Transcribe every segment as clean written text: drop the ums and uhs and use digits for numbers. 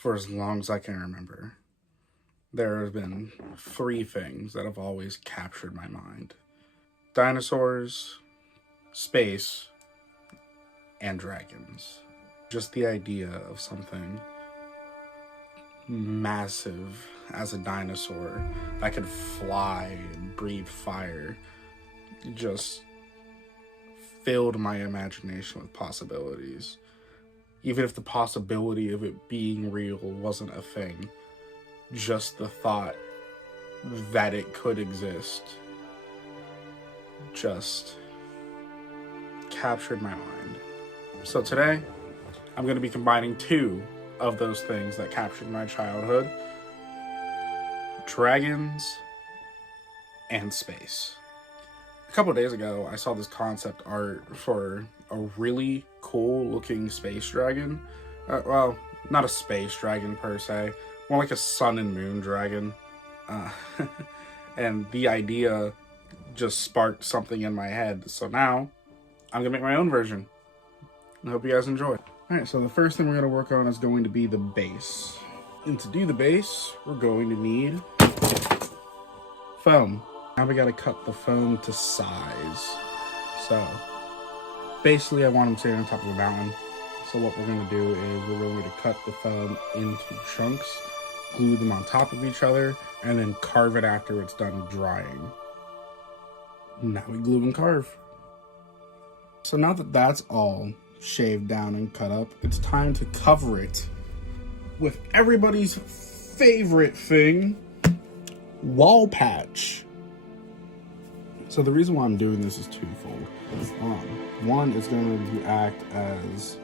For as long as I can remember, there have been three things that have always captured my mind: dinosaurs, space, and dragons. Just the idea of something massive as a dinosaur that could fly and breathe fire just filled my imagination with possibilities. Even if the possibility of it being real wasn't a thing, just the thought that it could exist just captured my mind. So today, I'm going to be combining two of those things that captured my childhood: dragons and space. A couple of days ago, I saw this concept art for a really cool looking space dragon. Well, not a space dragon per se, more like a sun and moon dragon. And the idea just sparked something in my head. So now, I'm gonna make my own version. I hope you guys enjoy. Alright, so the first thing we're gonna work on is going to be the base. And to do the base, we're going to need foam. Now we gotta cut the foam to size. So, basically I want them standing on top of a mountain. So what we're gonna do is we're going to cut the foam into chunks, glue them on top of each other, and then carve it after it's done drying. Now we glue and carve. So now that that's all shaved down and cut up, it's time to cover it with everybody's favorite thing, wall patch. So the reason why I'm doing this is twofold. One, it's going to act as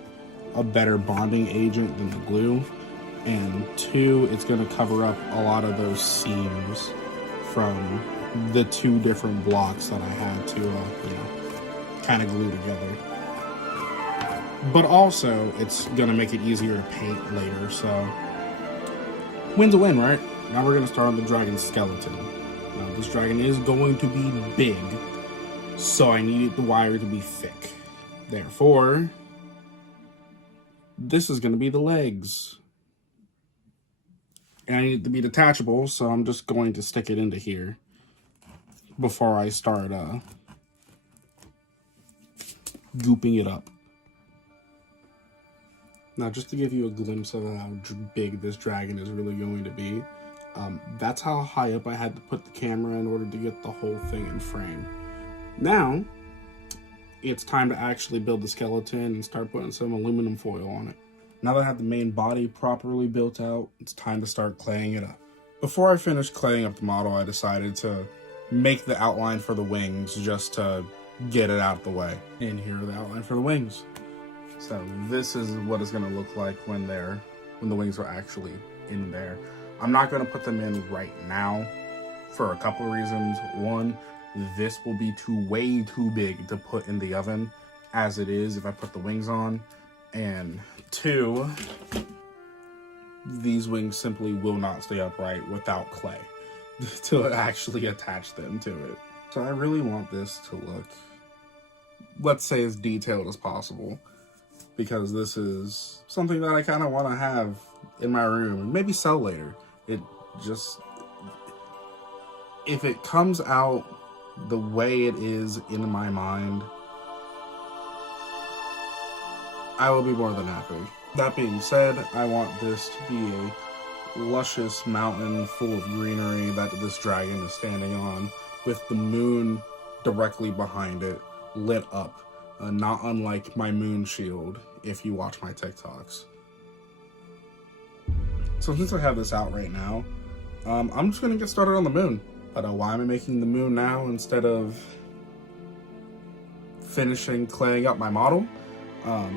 a better bonding agent than the glue, and two, it's going to cover up a lot of those seams from the two different blocks that I had to, kind of glue together. But also, it's going to make it easier to paint later, so win's a win, right? Now we're going to start on the dragon skeleton. Now, this dragon is going to be big, so I needed the wire to be thick. Therefore, this is going to be the legs. And I need it to be detachable, so I'm just going to stick it into here before I start gooping it up. Now, just to give you a glimpse of how big this dragon is really going to be, that's how high up I had to put the camera in order to get the whole thing in frame. Now, it's time to actually build the skeleton and start putting some aluminum foil on it. Now that I have the main body properly built out, it's time to start claying it up. Before I finished claying up the model, I decided to make the outline for the wings just to get it out of the way. And here are the outline for the wings. So this is what it's going to look like when the wings are actually in there. I'm not going to put them in right now for a couple of reasons. One, this will be way too big to put in the oven as it is if I put the wings on. And two, these wings simply will not stay upright without clay to actually attach them to it. So I really want this to look, let's say, as detailed as possible, because this is something that I kind of want to have in my room and maybe sell later. If it comes out the way it is in my mind, I will be more than happy. That being said, I want this to be a luscious mountain full of greenery that this dragon is standing on, with the moon directly behind it, lit up, not unlike my moon shield if you watch my TikToks. So since I have this out right now, I'm just gonna get started on the moon. But why am I making the moon now instead of finishing claying up my model?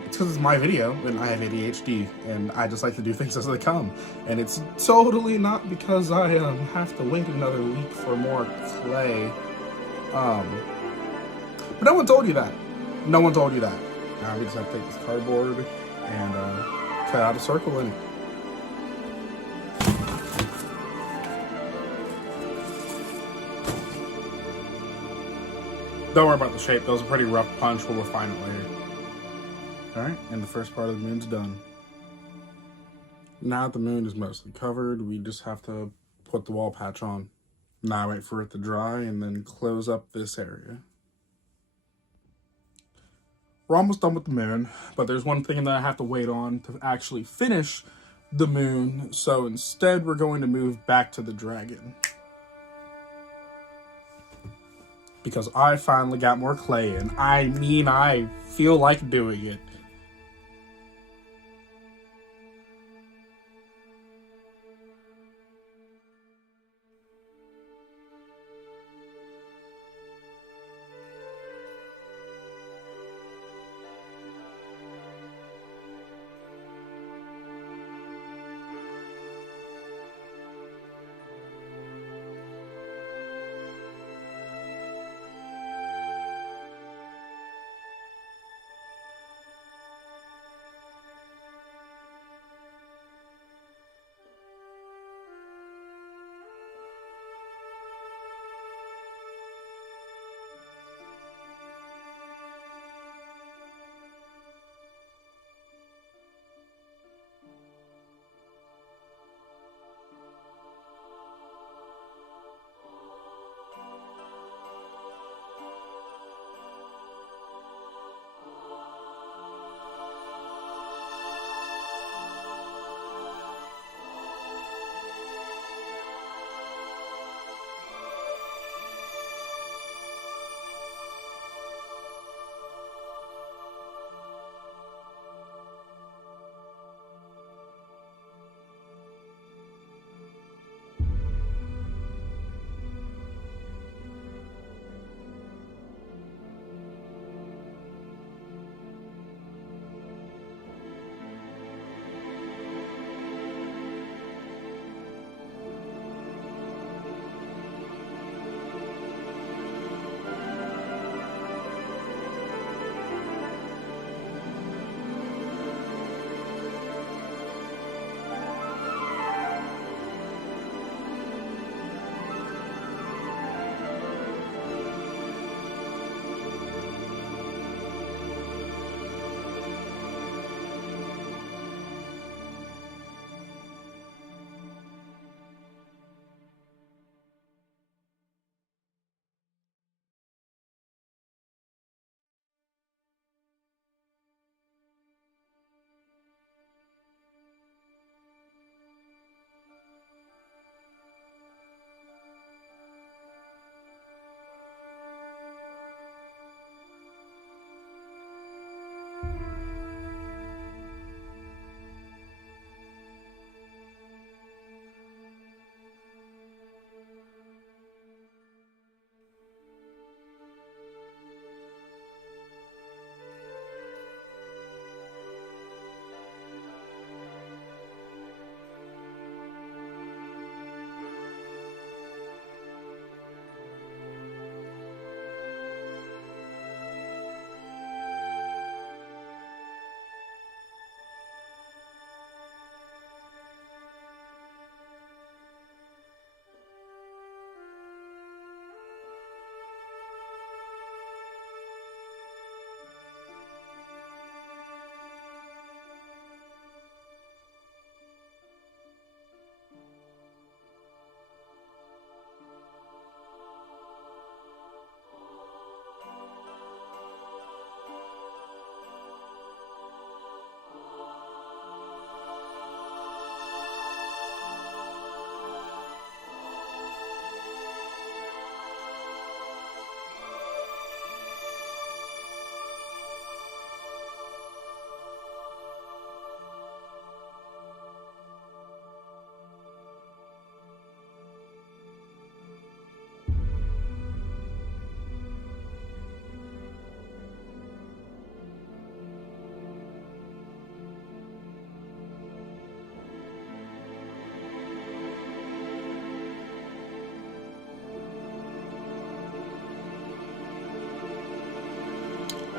It's because it's my video and I have ADHD and I just like to do things as they come. And it's totally not because I have to wait another week for more clay. But no one told you that. No one told you that. Now we just have to take this cardboard and cut out a circle in it. Don't worry about the shape. That was a pretty rough punch. We'll refine it later. Alright, and the first part of the moon's done. Now that the moon is mostly covered, we just have to put the wall patch on. Now wait for it to dry and then close up this area. We're almost done with the moon, but there's one thing that I have to wait on to actually finish the moon. So instead, we're going to move back to the dragon. Because I finally got more clay in. I feel like doing it.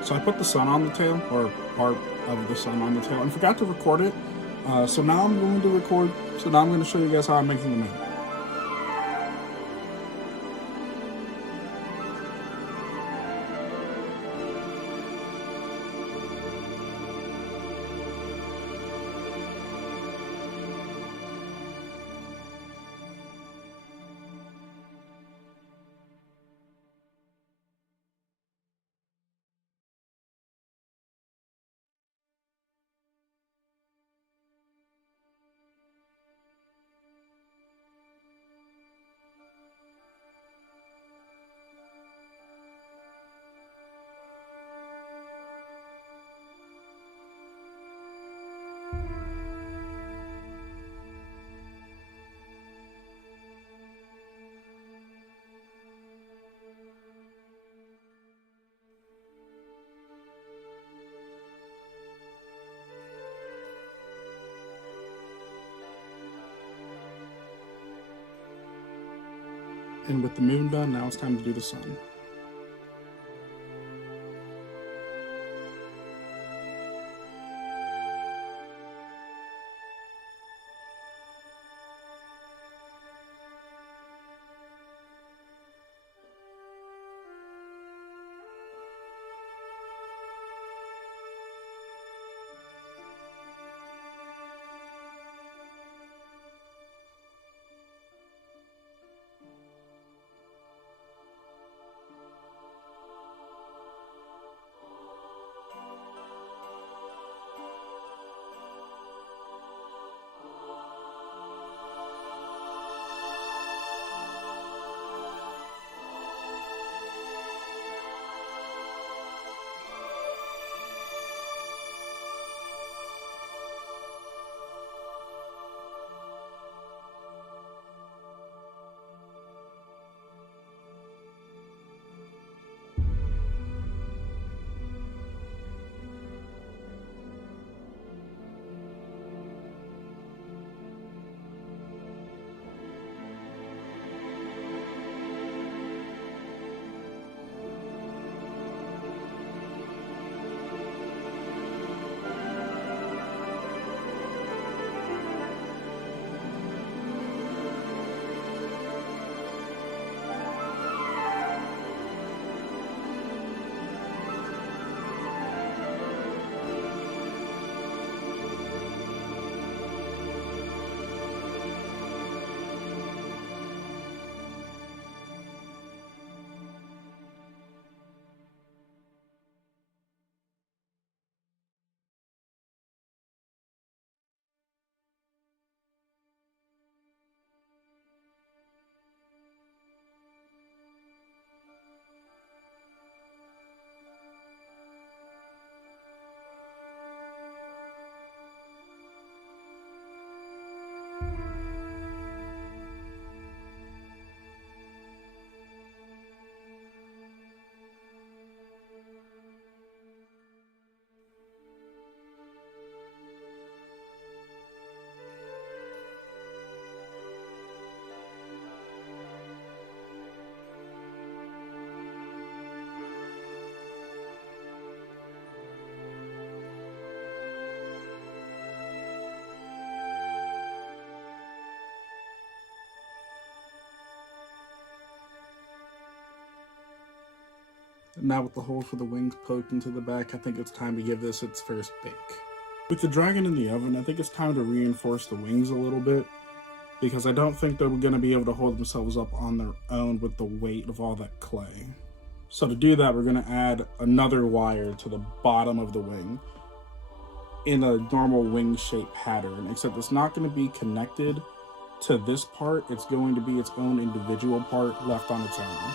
So I put the sun on the tail, or part of the sun on the tail, and forgot to record it. So now I'm going to record. So now I'm going to show you guys how I'm making the moon. And with the moon done, now it's time to do the sun. Now with the hole for the wings poked into the back, I think it's time to give this its first bake. With the dragon in the oven, I think it's time to reinforce the wings a little bit, because I don't think they're going to be able to hold themselves up on their own with the weight of all that clay. So to do that, we're going to add another wire to the bottom of the wing in a normal wing shape pattern, except it's not going to be connected to this part. It's going to be its own individual part left on its own.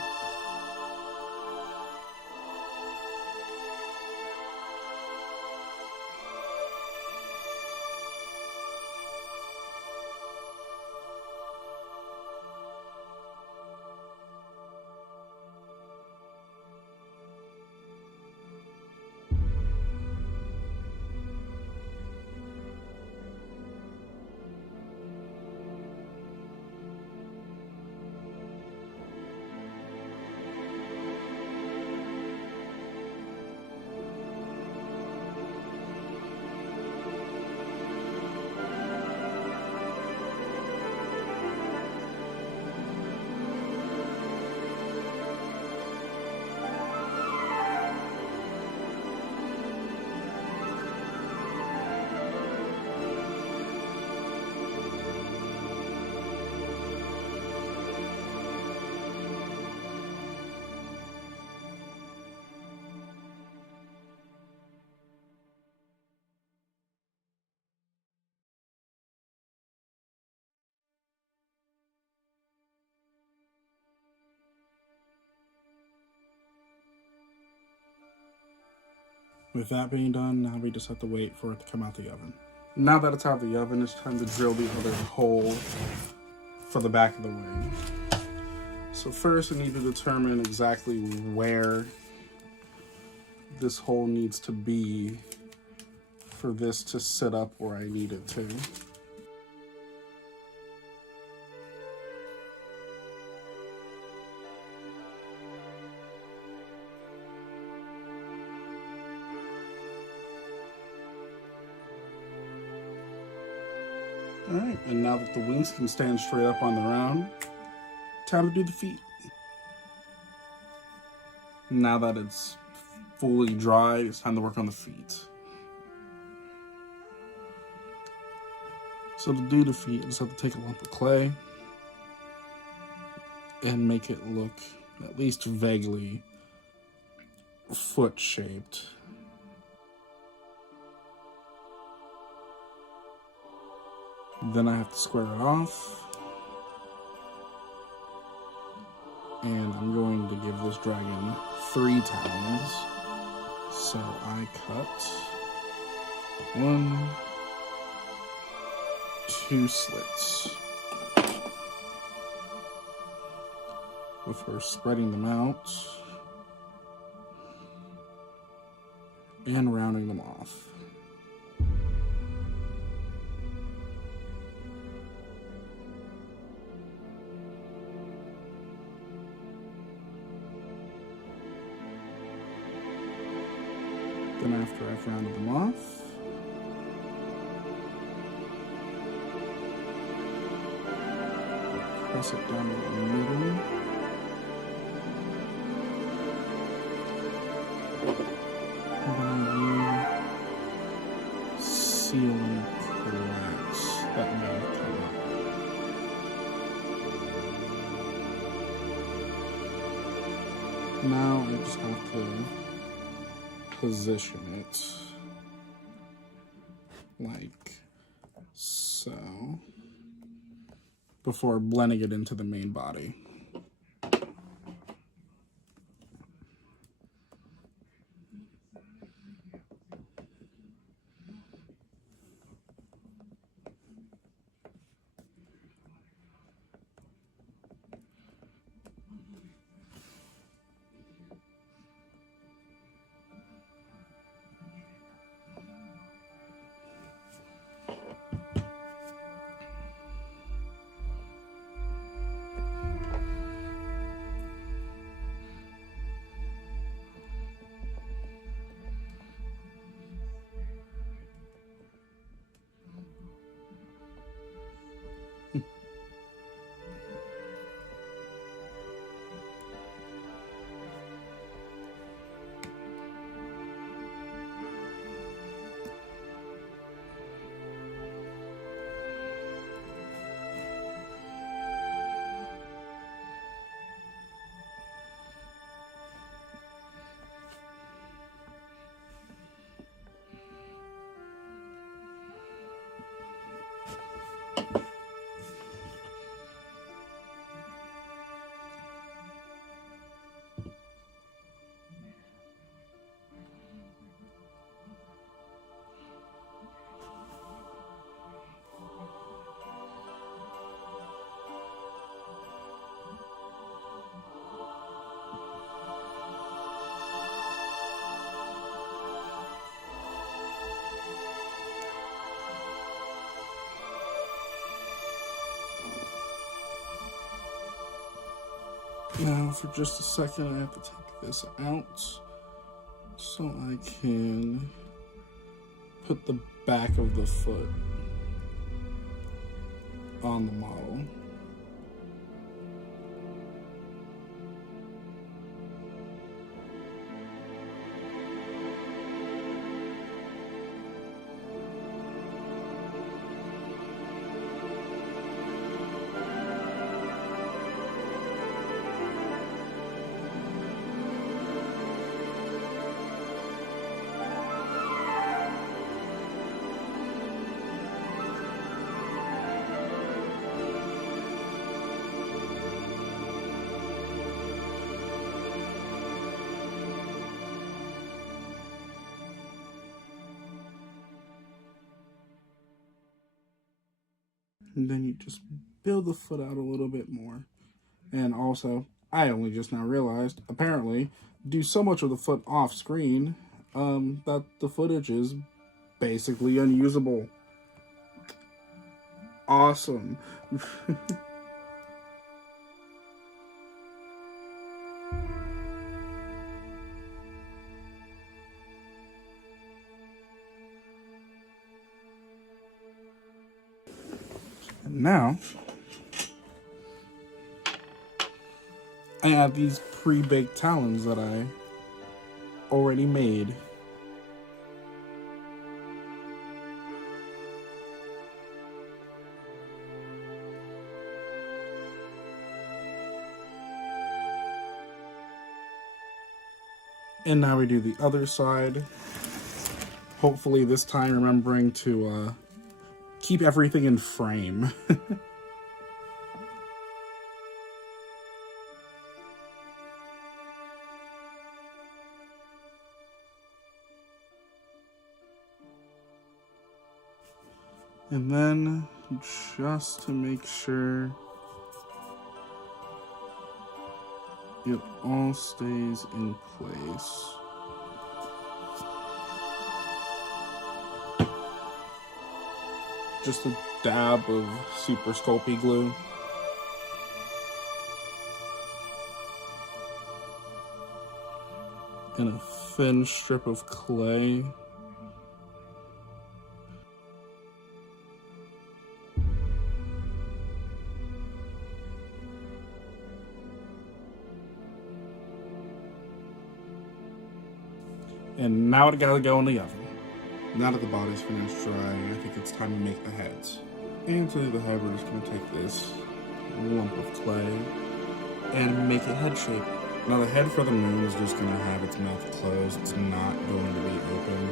With that being done, now we just have to wait for it to come out the oven. Now that it's out of the oven, it's time to drill the other hole for the back of the wing. So first we need to determine exactly where this hole needs to be for this to sit up where I need it to. Alright, and now that the wings can stand straight up on their own, time to do the feet. Now that it's fully dry, it's time to work on the feet. So to do the feet, I just have to take a lump of clay and make it look at least vaguely foot-shaped. Then I have to square it off. And I'm going to give this dragon 3 talons. So I cut 1, 2 slits. Before spreading them out and rounding them off. Then after I've rounded them off, press it down in the middle. And then sealing cracks that may have come up. Now I just have to position it like so before blending it into the main body. Now for just a second I have to take this out so I can put the back of the foot on the model. And then you just build the foot out a little bit more. And also, I only just now realized, apparently, do so much of the foot off screen that the footage is basically unusable. Awesome. And now, I have these pre-baked talons that I already made. And now we do the other side. Hopefully this time remembering to keep everything in frame. And then, just to make sure it all stays in place, just a dab of Super Sculpey glue. And a thin strip of clay. And now it gotta go in the oven. Now that the body's finished drying, I think it's time to make the heads. And to do the head, we're just gonna take this lump of clay and make it head shape. Now the head for the moon is just gonna have its mouth closed. It's not going to be open.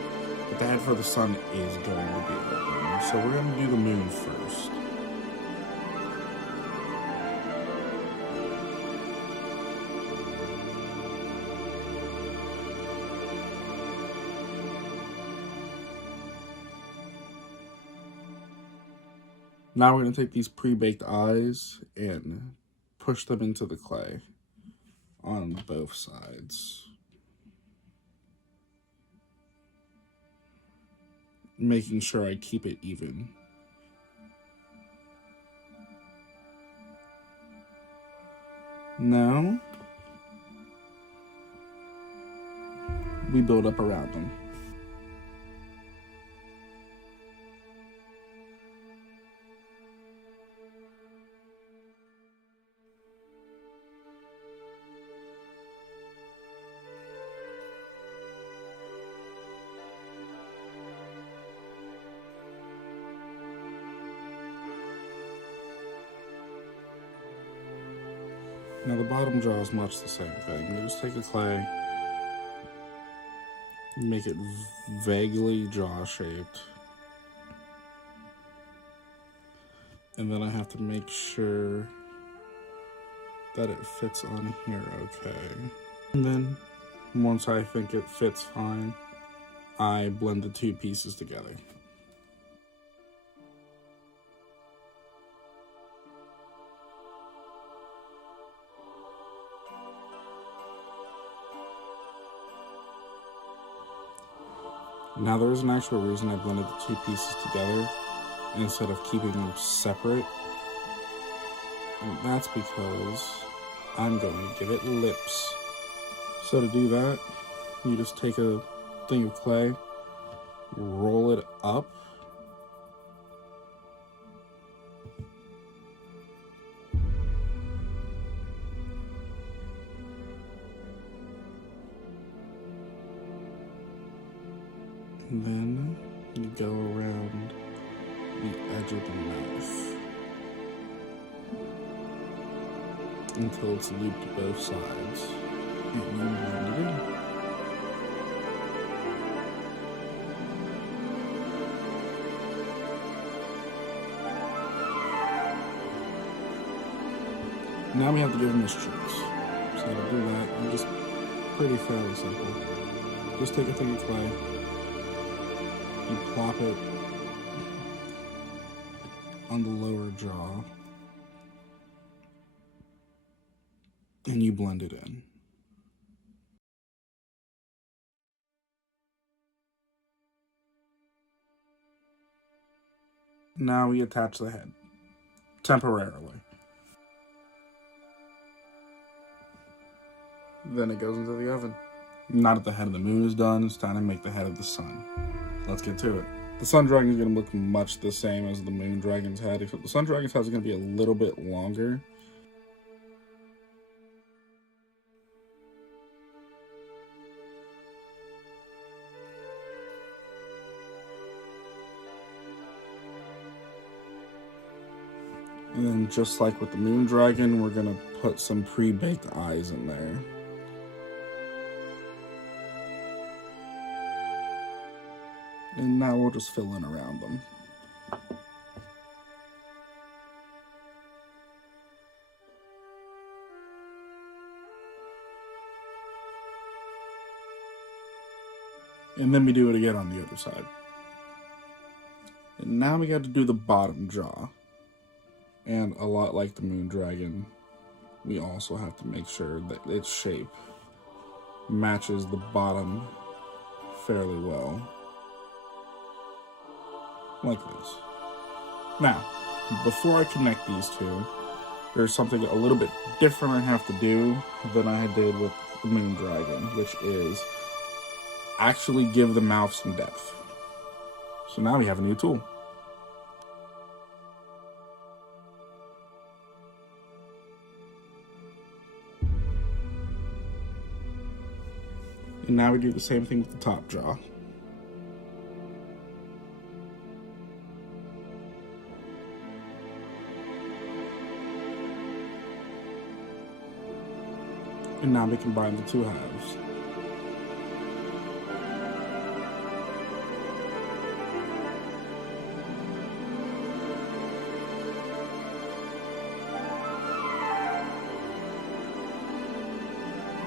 But the head for the sun is going to be open. So we're gonna do the moon first. Now we're going to take these pre-baked eyes and push them into the clay on both sides. Making sure I keep it even. Now, we build up around them. Now the bottom jaw is much the same thing. You just take the clay, make it vaguely jaw-shaped, and then I have to make sure that it fits on here okay. And then, once I think it fits fine, I blend the two pieces together. Now there is an actual reason I blended the two pieces together instead of keeping them separate. And that's because I'm going to give it lips. So to do that, you just take a thing of clay, roll it up, and then you go around the edge of the mouth until it's looped both sides. And you blend it in. Now we have to give them his cheeks. So to do that, I'm just pretty fairly simple. Just take a thing of clay, you plop it on the lower jaw, and you blend it in. Now we attach the head, temporarily. Then it goes into the oven. Now that the head of the moon is done, it's time to make the head of the sun. Let's get to it. The Sun Dragon is going to look much the same as the Moon Dragon's head, except the Sun Dragon's head is going to be a little bit longer. And then just like with the Moon Dragon, we're going to put some pre-baked eyes in there. And now we'll just fill in around them. And then we do it again on the other side. And now we got to do the bottom jaw. And a lot like the Moon Dragon, we also have to make sure that its shape matches the bottom fairly well. Like this. Now, before I connect these two, there's something a little bit different I have to do than I did with the Moon Dragon, which is actually give the mouth some depth. So now we have a new tool. And now we do the same thing with the top jaw. And now we combine the two halves.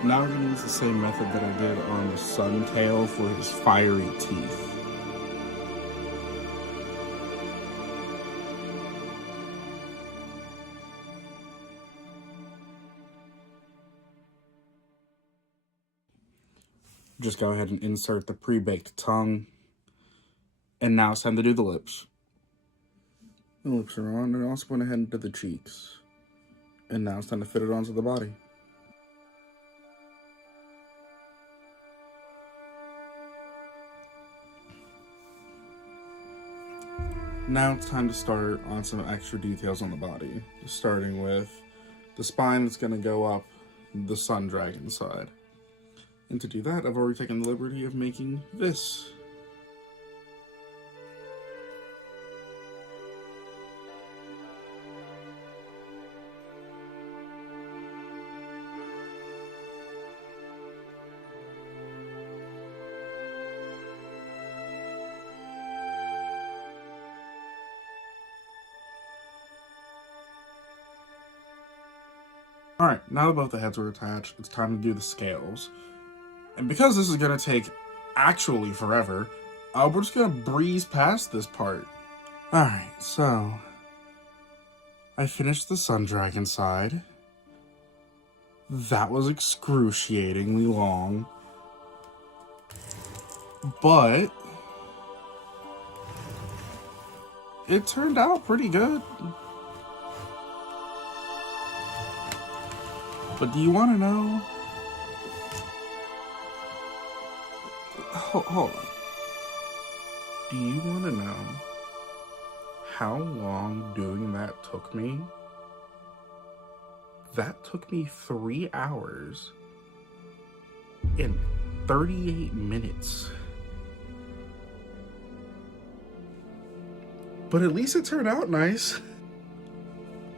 Now we're going to use the same method that I did on the Sun tail for his fiery teeth. Just go ahead and insert the pre-baked tongue. And now it's time to do the lips. The lips are on, and also went ahead and did the cheeks. And now it's time to fit it onto the body. Now it's time to start on some extra details on the body. Starting with the spine that's going to go up the Sun Dragon side. And to do that, I've already taken the liberty of making this. Alright, now that both the heads are attached, it's time to do the scales. And because this is going to take actually forever, we're just going to breeze past this part. Alright, so I finished the Sun Dragon side. That was excruciatingly long. But it turned out pretty good. But do you want to know? Hold on. Do you want to know how long doing that took me? That took me 3 hours and 38 minutes. But at least it turned out nice.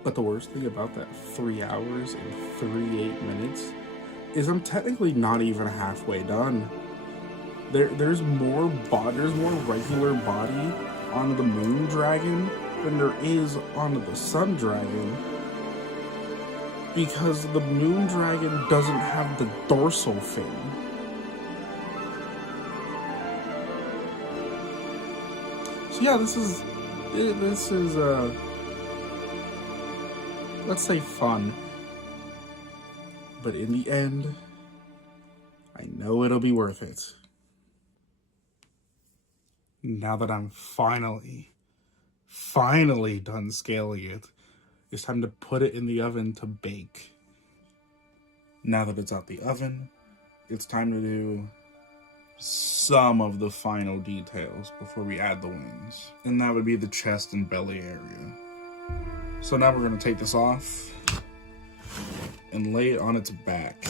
But the worst thing about that 3 hours and 38 minutes is I'm technically not even halfway done. There's more regular body on the Moon Dragon than there is on the Sun Dragon. Because the Moon Dragon doesn't have the dorsal fin. So yeah, this is let's say fun. But in the end, I know it'll be worth it. Now that I'm finally done scaling it, it's time to put it in the oven to bake. Now that it's out the oven, it's time to do some of the final details before we add the wings. And that would be the chest and belly area. So now we're gonna take this off and lay it on its back.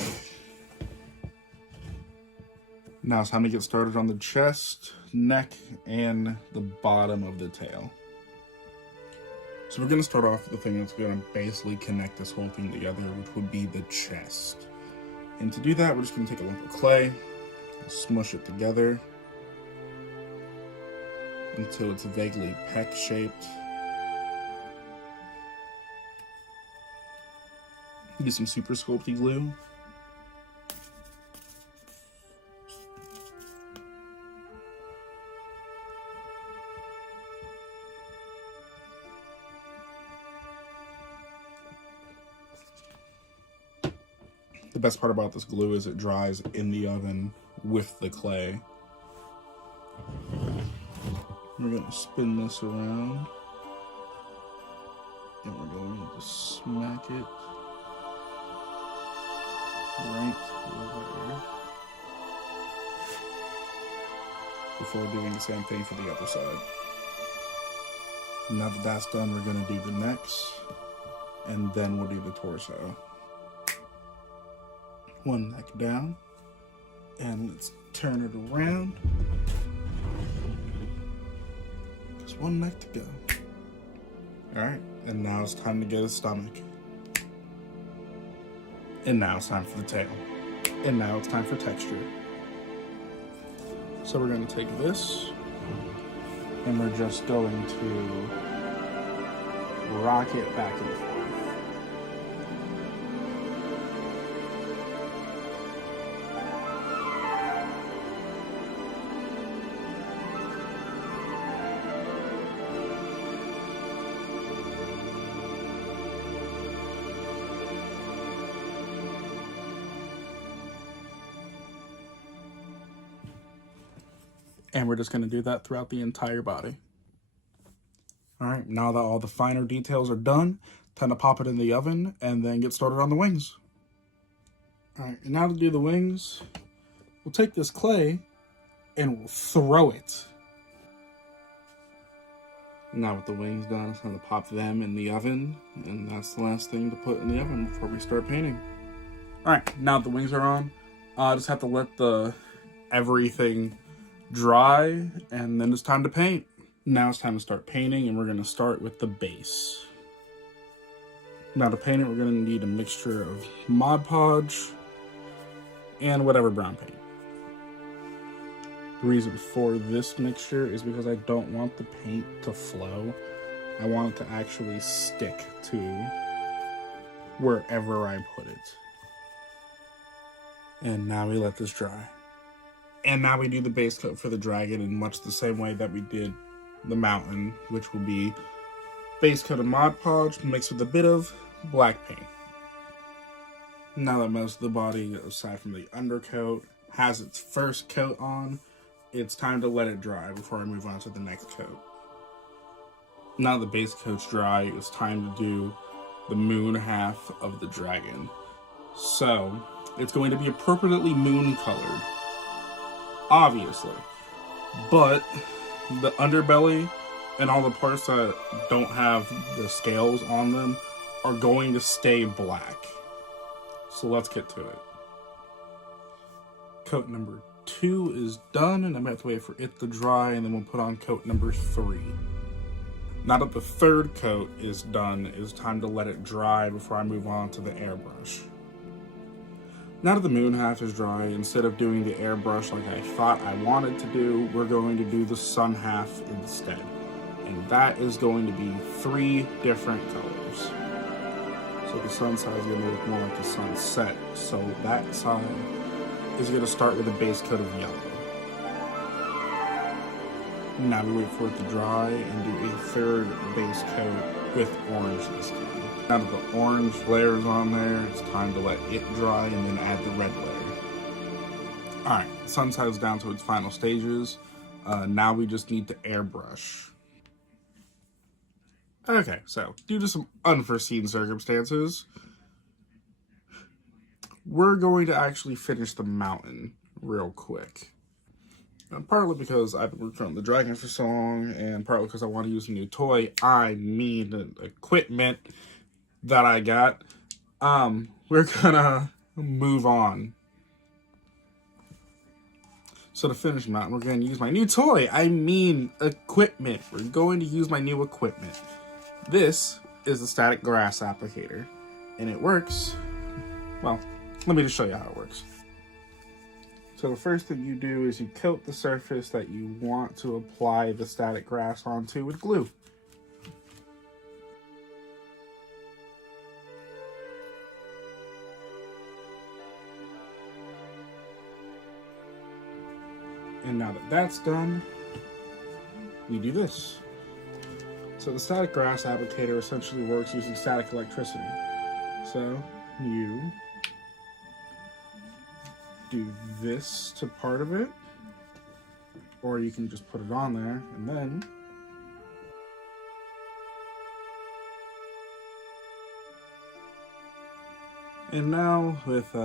Now it's time to get started on the chest, neck, and the bottom of the tail. So we're gonna start off with the thing that's gonna basically connect this whole thing together, which would be the chest. And to do that, we're just gonna take a lump of clay, smush it together until it's vaguely peck shaped. Use some super sculpty glue. The best part about this glue is it dries in the oven with the clay. We're going to spin this around and we're going to smack it right over before doing the same thing for the other side. Now that that's done, we're going to do the necks and then we'll do the torso. One neck down, and let's turn it around. Just one neck to go. All right, and now it's time to get a stomach. And now it's time for the tail. And now it's time for texture. So we're going to take this, and we're just going to rock it back and forth. And we're just going to do that throughout the entire body. All right, now that all the finer details are done, time to pop it in the oven and then get started on the wings. All right, and now to do the wings, we'll take this clay and we'll throw it. Now with the wings done, it's time to pop them in the oven, and that's the last thing to put in the oven before we start painting. All right, now that the wings are on, just have to let everything dry, and then it's time to paint. Now it's time to start painting, and we're going to start with the base. Now to paint it, we're going to need a mixture of Mod Podge and whatever brown paint. The reason for this mixture is because I don't want the paint to flow. I want it to actually stick to wherever I put it. And now we let this dry. And now we do the base coat for the dragon in much the same way that we did the mountain, which will be base coat of Mod Podge mixed with a bit of black paint. Now that most of the body, aside from the undercoat, has its first coat on, it's time to let it dry before I move on to the next coat. Now the base coat's dry, it's time to do the moon half of the dragon. So, it's going to be appropriately moon colored, obviously, but the underbelly and all the parts that don't have the scales on them are going to stay black. So let's get to it. Coat number 2 is done, and I'm going to have to wait for it to dry, and then we'll put on coat number 3. Now that the third coat is done, it's time to let it dry before I move on to the airbrush. Now that the moon half is dry, instead of doing the airbrush like I thought I wanted to do, we're going to do the sun half instead. And that is going to be 3 different colors. So the sun side is going to look more like the sunset. So that side is going to start with a base coat of yellow. Now we wait for it to dry and do a third base coat with orange this time. Now that the orange layer is on there, it's time to let it dry and then add the red layer. Alright, sun side is down to its final stages. Now we just need to airbrush. Okay, so due to some unforeseen circumstances, we're going to actually finish the mountain real quick. Partly because I've been working on the dragon for so long, and partly because I want to use a new toy. I mean, the equipment that I got. We're gonna move on. So to finish them out, we're gonna use my new toy. I mean, equipment. We're going to use my new equipment. This is the static grass applicator, and it works. Well, let me just show you how it works. So the first thing you do is you coat the surface that you want to apply the static grass onto with glue. And now that that's done, we do this. So the static grass applicator essentially works using static electricity. So you do this to part of it, or you can just put it on there, and then now with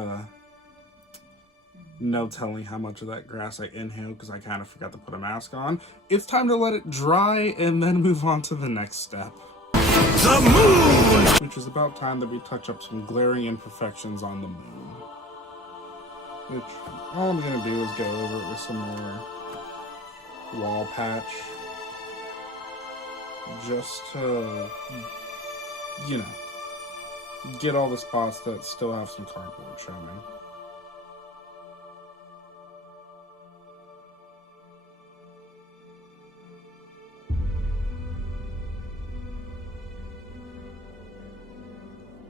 no telling how much of that grass I inhaled because I kind of forgot to put a mask on, it's time to let it dry and then move on to the next step. The moon! Which is about time that we touch up some glaring imperfections on the moon. Which, all I'm going to do is go over it with some more wall patch. Just to, you know, get all the spots that still have some cardboard showing.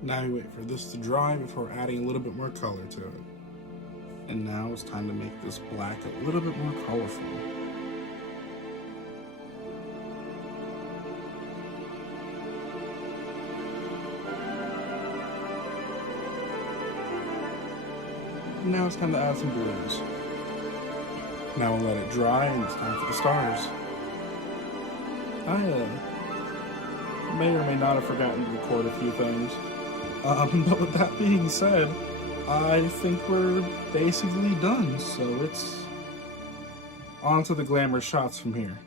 Now we wait for this to dry before adding a little bit more color to it. And now it's time to make this black a little bit more colorful. And now it's time to add some blues. Now we'll let it dry and it's time for the stars. I may or may not have forgotten to record a few things. But with that being said, I think we're basically done, so it's on to the glamour shots from here.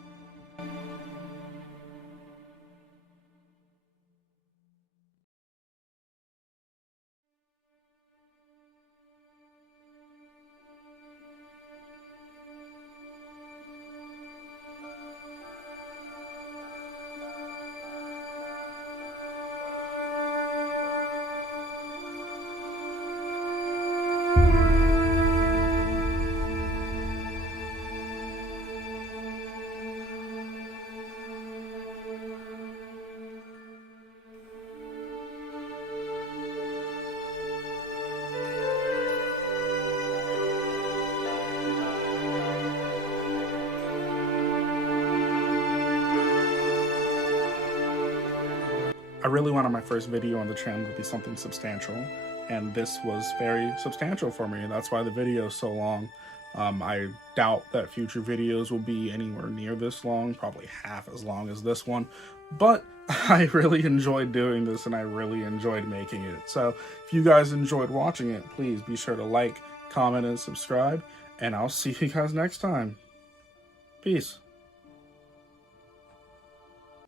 I really wanted my first video on the channel to be something substantial, and this was very substantial for me, and that's why the video is so long. I doubt that future videos will be anywhere near this long, probably half as long as this one, but I really enjoyed doing this and I really enjoyed making it. So if you guys enjoyed watching it, please be sure to like, comment, and subscribe, and I'll see you guys next time. Peace.